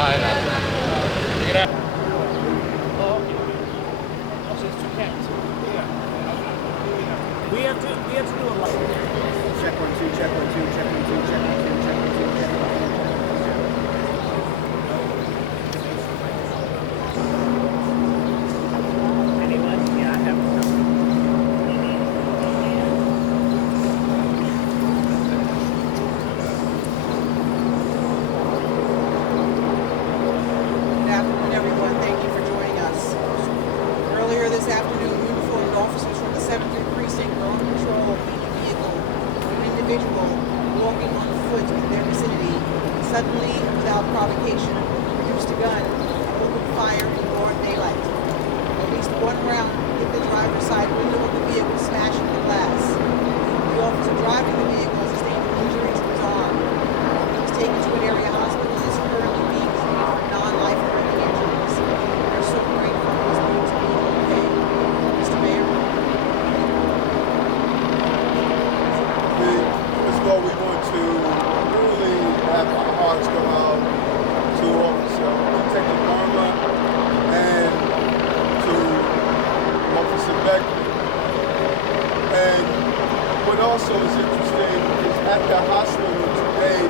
tied up. Get out. We have to do a lot. Check 1 2, check 1 2, check 1 2, check 1 2, check 1 2, check 1 2. Anyone? Yeah, I have a number. Good afternoon, everyone. Thank you for joining us. Earlier this afternoon, uniformed officers from the 7th Precinct were on patrol leading a vehicle when an individual walking on foot in their vicinity suddenly, without provocation, produced a gun and opened fire in broad daylight. At least one round hit the driver's side window of the vehicle, smashing the glass. The officer driving the vehicle sustained an injury to his arm. He was taken to an area hospital and is currently being treated for non-life-threatening injuries. We are so grateful for his being to be okay. Mr. Mayor. First of all, we want to really have our hearts go out to Officer Detective Arma and to Officer Beckman. And what also is interesting is at the hospital today,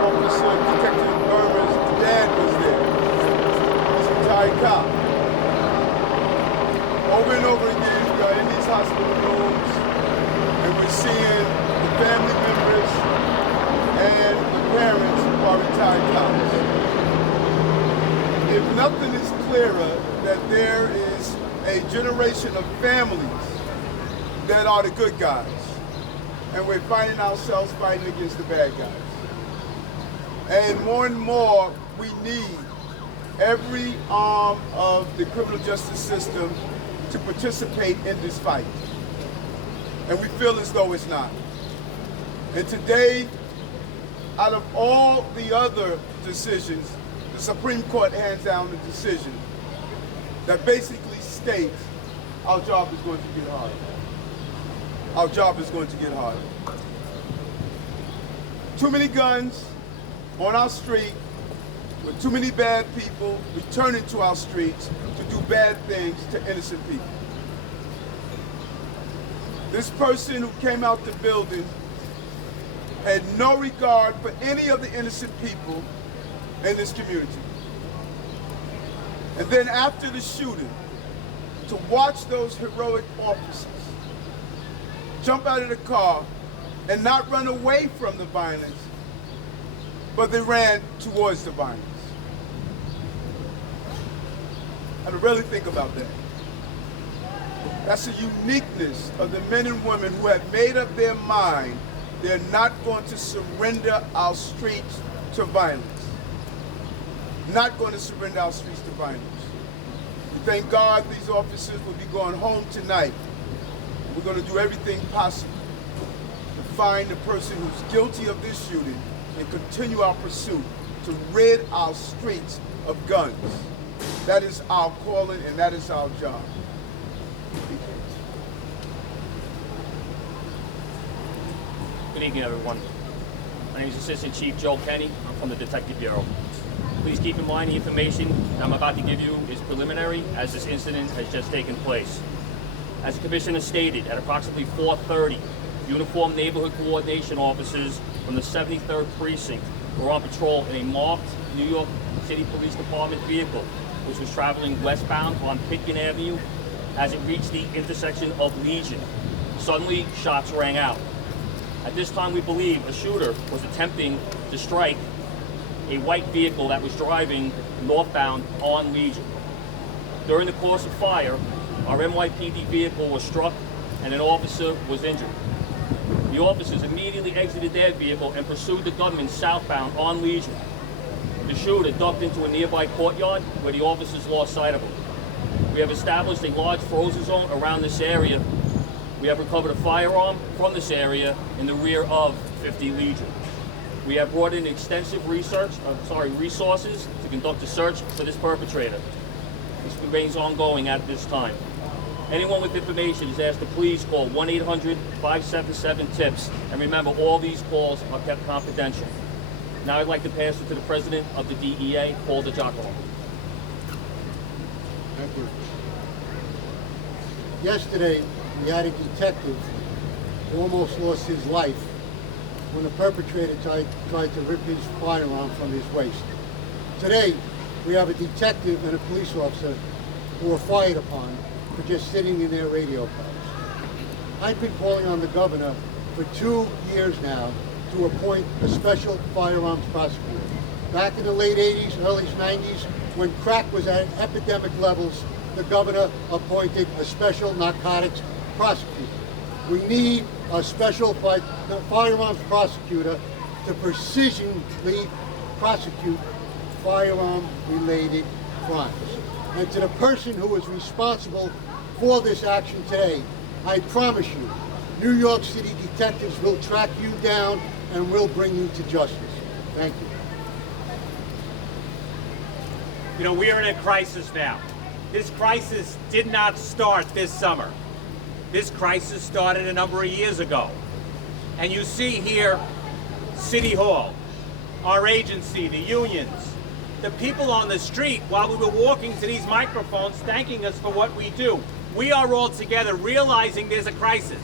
Officer Detective Burma's dad was there. He's a retired cop. Over and over again, we are in these hospital rooms and we're seeing the family members and the parents who are retired cops. If nothing is clearer, that there is a generation of families that are the good guys, and we're finding ourselves fighting against the bad guys. And more, we need every arm of the criminal justice system to participate in this fight. And we feel as though it's not. And today, out of all the other decisions, the Supreme Court hands down a decision that basically states our job is going to get harder. Our job is going to get harder. Too many guns on our street, with too many bad people returning to our streets to do bad things to innocent people. This person who came out the building had no regard for any of the innocent people in this community. And then after the shooting, to watch those heroic officers jump out of the car and not run away from the violence, but they ran towards the violence. I really think about that. That's the uniqueness of the men and women who have made up their mind they're not going to surrender our streets to violence. Not going to surrender our streets to violence. We thank God these officers will be going home tonight. We're going to do everything possible to find the person who's guilty of this shooting and continue our pursuit to rid our streets of guns. That is our calling and that is our job. Good evening, everyone. My name is Assistant Chief Joe Kenny. I'm from the Detective Bureau. Please keep in mind the information I'm about to give you is preliminary, as this incident has just taken place. As the Commissioner stated, at approximately 4:30, uniformed neighborhood coordination officers from the 73rd Precinct were on patrol in a marked New York City Police Department vehicle, which was traveling westbound on Pitkin Avenue as it reached the intersection of Legion. Suddenly, shots rang out. At this time, we believe a shooter was attempting to strike a white vehicle that was driving northbound on Legion. During the course of fire, our NYPD vehicle was struck and an officer was injured. The officers immediately exited their vehicle and pursued the gunman southbound on Legion. The shooter ducked into a nearby courtyard where the officers lost sight of him. We have established a large frozen zone around this area. We have recovered a firearm from this area in the rear of 50 Legion. We have brought in extensive resources to conduct a search for this perpetrator. This remains ongoing at this time. Anyone with information is asked to please call 1-800-577-TIPS. And remember, all these calls are kept confidential. Now I'd like to pass it to the president of the DEA, Paul DiGiacomo. Thank you. Yesterday, we had a detective who almost lost his life when the perpetrator tried to rip his firearm from his waist. Today, we have a detective and a police officer who were fired upon for just sitting in their radio cars. I've been calling on the governor for 2 years now to appoint a special firearms prosecutor. Back in the late 80s, early 90s, when crack was at epidemic levels, the governor appointed a special narcotics prosecutor. We need a special firearms prosecutor to precisionally prosecute firearm-related crimes. And to the person who is responsible for this action today, I promise you, New York City detectives will track you down and will bring you to justice. Thank you. You know, we are in a crisis now. This crisis did not start this summer. This crisis started a number of years ago. And you see here, City Hall, our agency, the unions, the people on the street while we were walking to these microphones thanking us for what we do. We are all together realizing there's a crisis.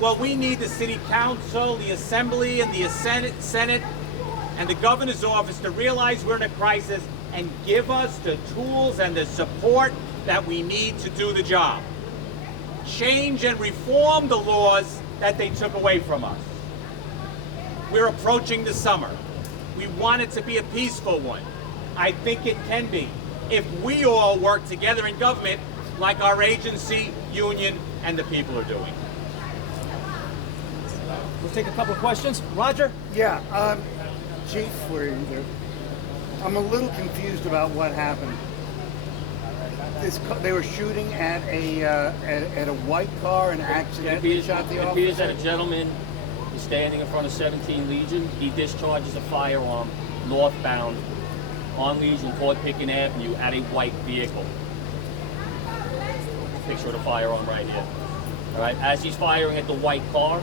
Well, we need the City Council, the Assembly, and the Senate, and the Governor's Office to realize we're in a crisis and give us the tools and the support that we need to do the job. Change and reform the laws that they took away from us. We're approaching the summer. We want it to be a peaceful one. I think it can be if we all work together in government like our agency, union, and the people are doing. We'll take a couple of questions. Roger? Yeah, Chief, I'm a little confused about what happened. They were shooting at a white car and accidentally shot the It appears officer? that a gentleman is standing in front of 17 Legion. He discharges a firearm northbound on Legion toward Pitkin Avenue at a white vehicle. Picture of the firearm right here. All right, as he's firing at the white car,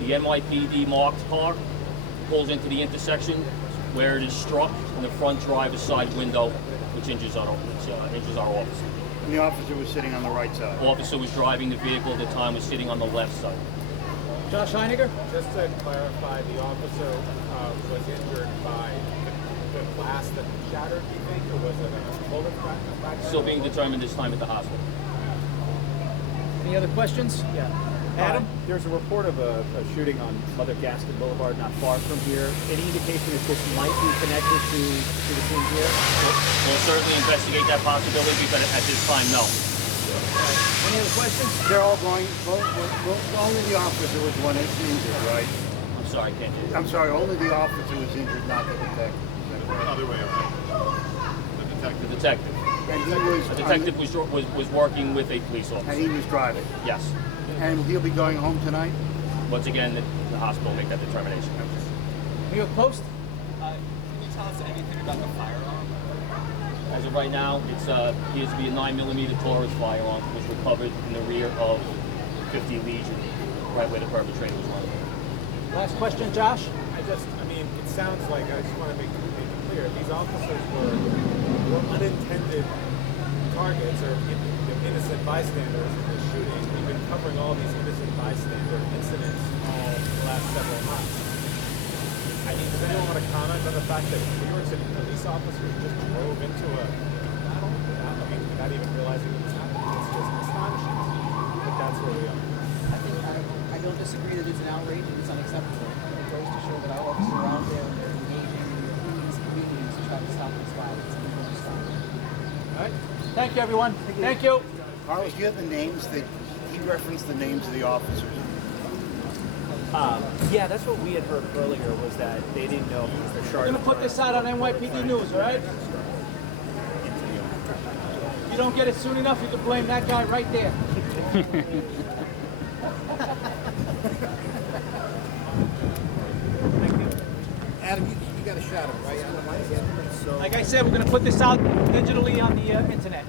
the NYPD marked car pulls into the intersection where it is struck in the front driver's side window, which injures our officer. And the officer was sitting on the right side. Officer was driving the vehicle at the time, was sitting on the left side. Josh Heiniger? Just to clarify, the officer was injured by the glass that shattered, do you think, or was it a bullet fracture? Still being determined this time at the hospital. Any other questions? Yeah. Adam? There's a report of a shooting on Mother Gaston Boulevard, not far from here. Any indication that this might be connected to the scene here? We'll certainly investigate that possibility, but at this time, no. Any other questions? They're all going, only the officer was one injured, right? I'm sorry, I can't hear you. I'm sorry, only the officer was injured, not the detective. Other way around. The detective. And he was... The detective was working with a police And officer. he was driving. Yes. And he'll be going home tonight? Once again, the hospital will make that determination. New York Post? Can you tell us anything about the firearm? As of right now, it appears to be a 9mm Taurus firearm, which was recovered in the rear of 50 Legion, right where the perpetrator was running. Last question, Josh? I mean, it sounds like, I just want to make it clear, these officers were unintended targets or innocent bystanders in the shooting. We've been covering all these innocent bystander incidents all the last several months. I mean, does anyone want to comment on the fact that New York City police officers just drove into a battle without even realizing it was happening? It's just astonishing. But that's where we are. I don't disagree that it's an outrage and it's unacceptable. It goes to show that our officers are out there and they're engaging in these communities to try to stop this violence. And we want to stop it. All right. Thank you, everyone. Thank you. Carlos, do you have the names that he referenced the names of the officers? Yeah, that's what we had heard earlier, was that they didn't know if it was the We're shark. going to put this out on NYPD News, all right? If you don't get it soon enough, you can blame that guy right there. Adam, you got a shot of it, right? So Like I said, we're going to put this out digitally on the internet.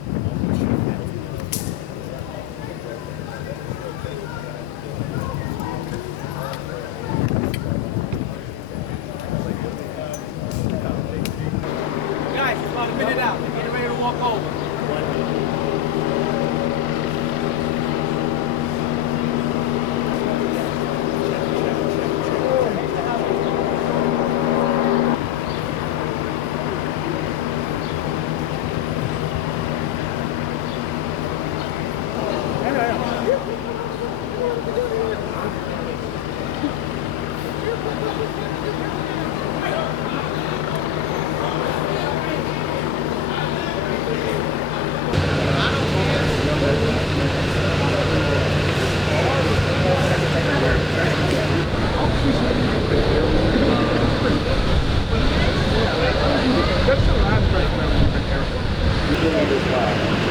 That's the last person that was careful.